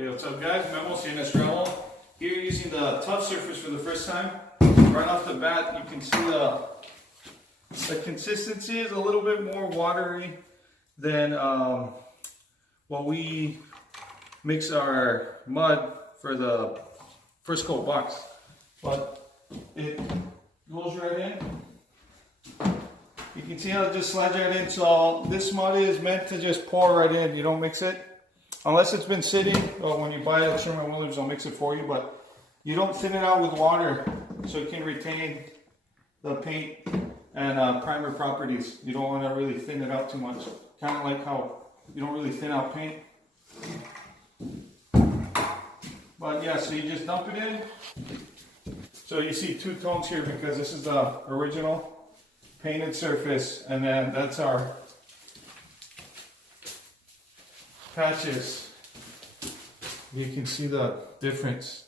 Hey, what's up guys? Memos here in Drywall. Here using the Tuff surface for the first time. Right off the bat you can see the consistency is a little bit more watery than what we mix our mud for the first coat box. But it goes right in. You can see how it just slides right in. So this mud is meant to just pour right in. You don't mix it. Unless it's been sitting, or when you buy it at Sherwin Williams, they'll mix it for you, but you don't thin it out with water so it can retain the paint and primer properties. You don't want to really thin it out too much. Kind of like how you don't really thin out paint. But yeah, so you just dump it in. So you see two tones here because this is the original painted surface, and then that's our patches. You can see the difference.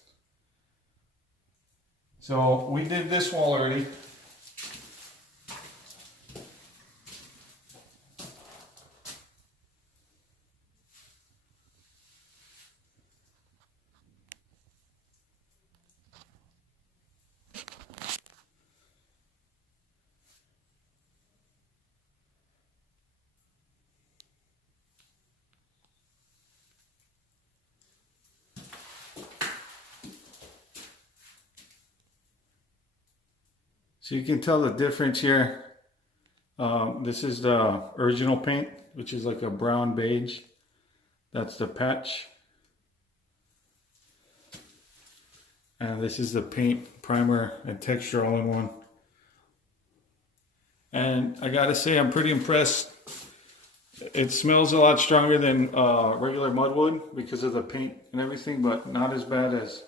So we did this wall already. So you can tell the difference here. This is the original paint, which is like a brown beige. That's the patch. And this is the paint, primer, and texture all in one. And I gotta say, I'm pretty impressed. It smells a lot stronger than regular mud would because of the paint and everything, but not as bad as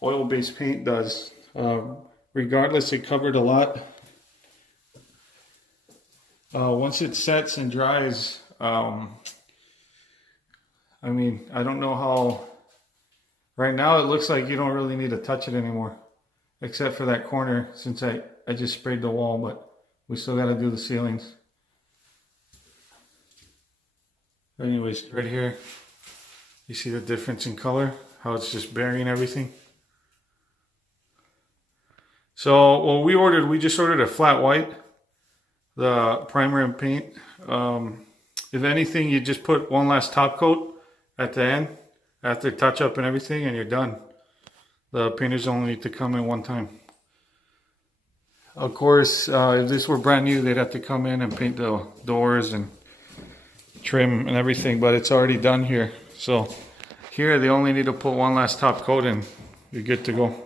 oil-based paint does. Regardless, it covered a lot. Once it sets and dries, I mean, I don't know how. Right now, it looks like you don't really need to touch it anymore, except for that corner, since I just sprayed the wall, but we still got to do the ceilings. Anyways, right here, you see the difference in color, how it's just burying everything. So what we just ordered a flat white, the primer and paint. If anything, you just put one last top coat at the end after touch up and everything, and you're done. The painters only need to come in one time. Of course, if this were brand new, they'd have to come in and paint the doors and trim and everything, but it's already done here. So here they only need to put one last top coat and you're good to go.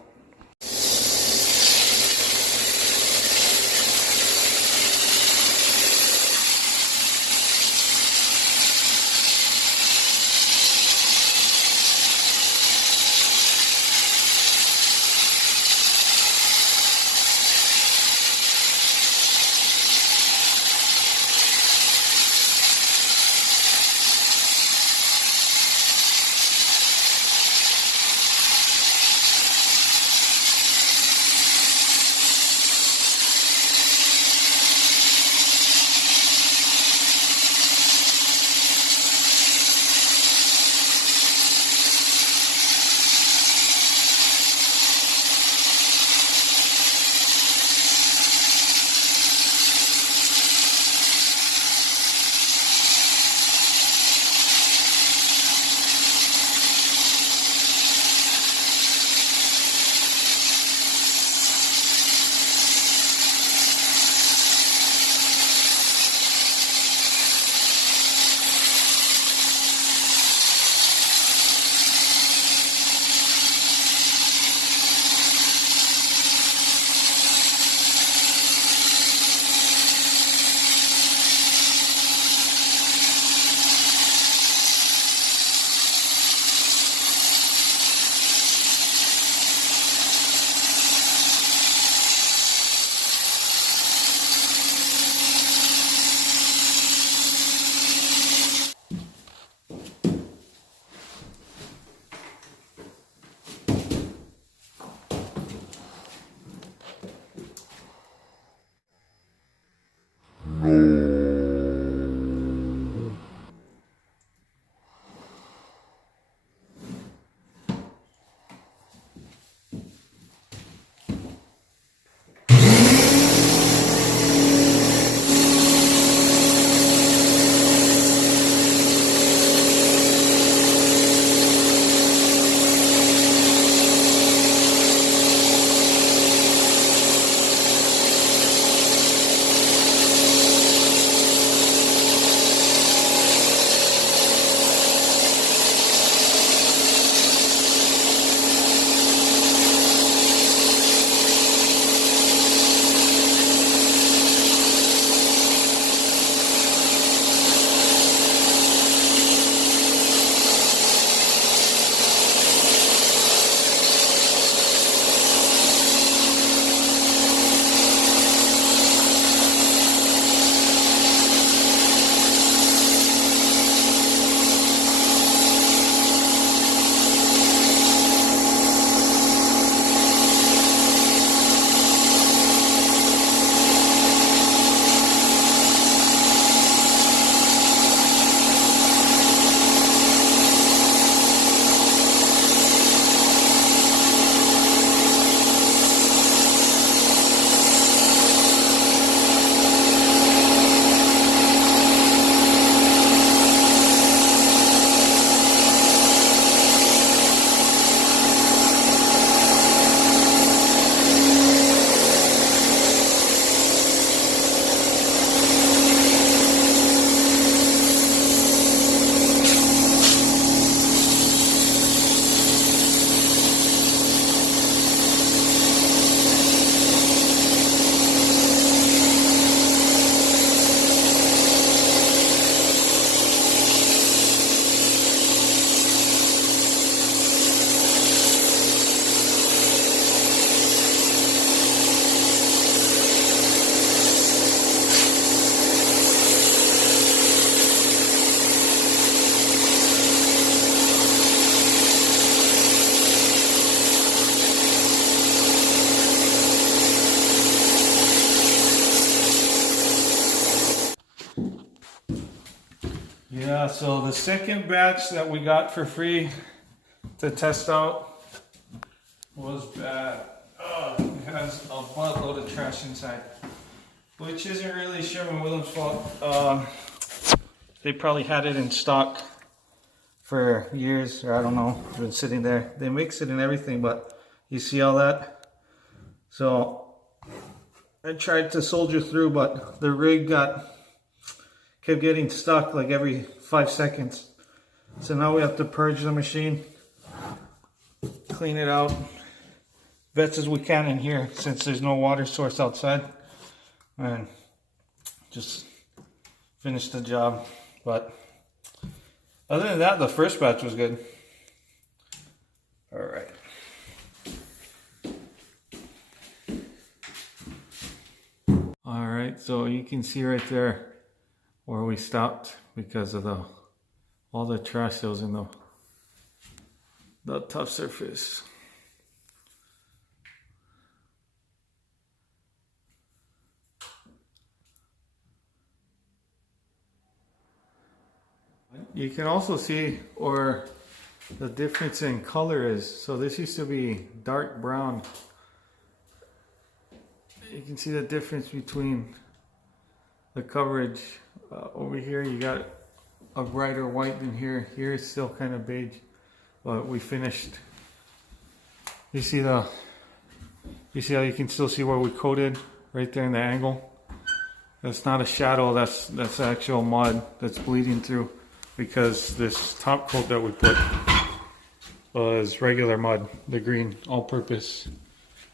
So the second batch that we got for free to test out was bad. It has a buttload of trash inside, which isn't really Sherwin Williams' fault. They probably had it in stock for years, or I don't know, it's been sitting there. They mix it in everything, but you see all that? So I tried to soldier through, but the rig kept getting stuck like every 5 seconds. So now we have to purge the machine, clean it out best as we can in here since there's no water source outside, and just finish the job. But other than that, the first batch was good. All right. All right, so you can see right there where we stopped because of all the trash that was in the Tuff surface. You can also see where the difference in color is. So this used to be dark brown. You can see the difference between the coverage. Over here you got a brighter white than here. Here it's still kind of beige, but we finished. You see how you can still see where we coated right there in the angle? That's not a shadow, that's actual mud that's bleeding through, because this top coat that we put was regular mud, the green all-purpose,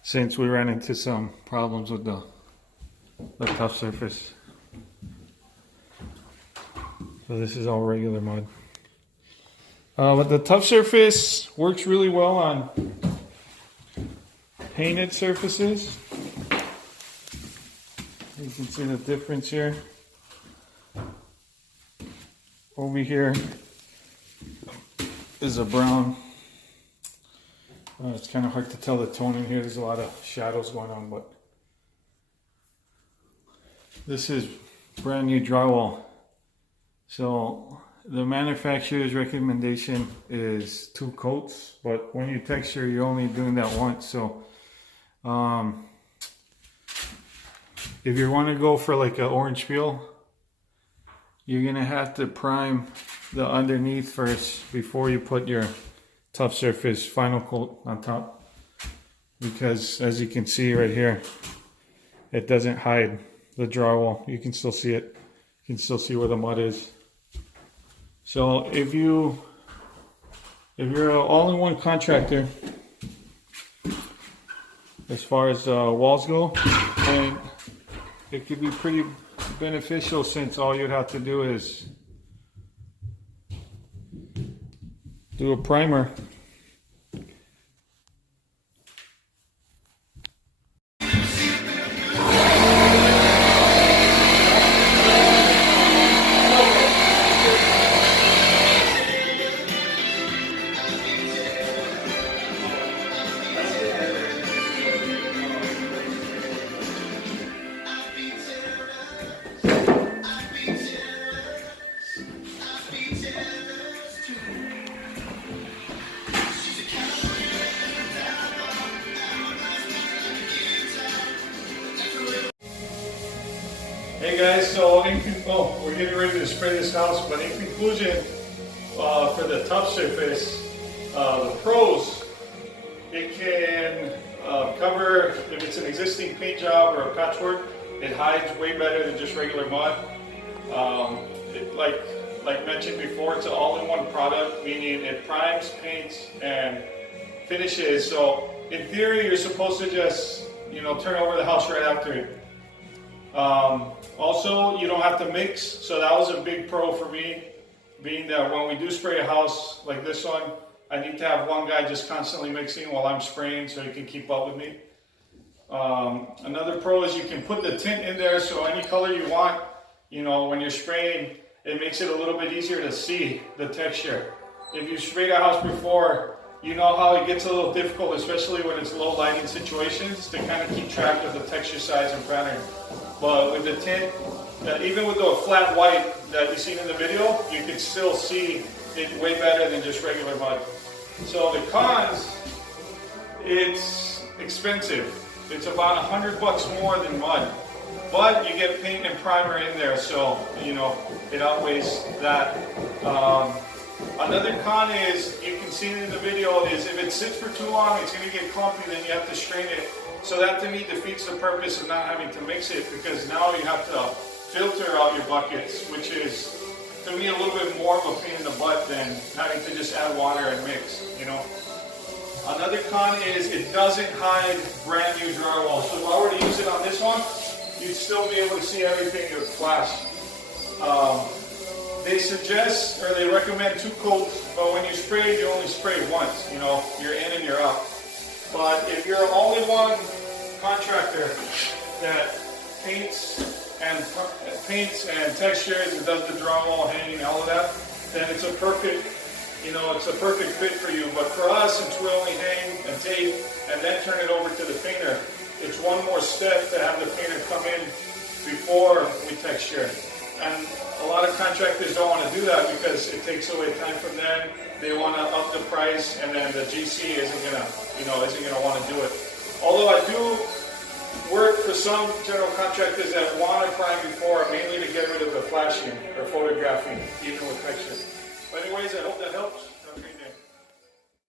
since we ran into some problems with the Tuff surface. So this is all regular mud. But the Tuff surface works really well on painted surfaces. You can see the difference here. Over here is a brown. It's kind of hard to tell the tone in here. There's a lot of shadows going on, but this is brand new drywall. So the manufacturer's recommendation is 2 coats, but when you texture, you're only doing that once. So if you want to go for like an orange peel, you're gonna have to prime the underneath first before you put your Tuff surface final coat on top, because as you can see right here, it doesn't hide the drywall. You can still see it. You can still see where the mud is. So if you're an all-in-one contractor as far as walls go, and it could be pretty beneficial, since all you'd have to do is do a primer. Hey guys, so we're getting ready to spray this house, but in conclusion, for the Tuff surface, the pros, it can cover, if it's an existing paint job or a patchwork, it hides way better than just regular mud. Like mentioned before, it's an all-in-one product, meaning it primes, paints, and finishes. So in theory, you're supposed to just, turn over the house right after it. Also, you don't have to mix, so that was a big pro for me, being that when we do spray a house like this one, I need to have one guy just constantly mixing while I'm spraying so he can keep up with me. Another pro is you can put the tint in there, so any color you want, when you're spraying, it makes it a little bit easier to see the texture. If you sprayed a house before, you know how it gets a little difficult, especially when it's low lighting situations, to kind of keep track of the texture size and pattern. But with the tint, even with the flat white, that you've seen in the video, you can still see it way better than just regular mud. So the cons, it's expensive. It's about $100 more than mud, but you get paint and primer in there, so you know it outweighs that. Another con is, you can see it in the video, is if it sits for too long, it's going to get clumpy, then you have to strain it. So that to me defeats the purpose of not having to mix it, because now you have to filter out your buckets, which is to me a little bit more of a pain in the butt than having to just add water and mix, you know. Another con is it doesn't hide brand new drywall. So if I were to use it on this one, you'd still be able to see everything with flash. They suggest, or they recommend 2 coats, but when you spray, you only spray once, you know, you're in and you're out. But if you're only one contractor that paints and textures and does the drywall, hanging, all of that, then it's a perfect, you know, it's a perfect fit for you. But for us, since we only hang and tape and then turn it over to the painter, it's one more step to have the painter come in before we texture. And a lot of contractors don't want to do that because it takes away time from them. They want to up the price, and then the GC isn't gonna want to do it. Although I do work for some general contractors that want to prime before, mainly to get rid of the flashing or photographing, even with texture. But anyways, I hope that helps.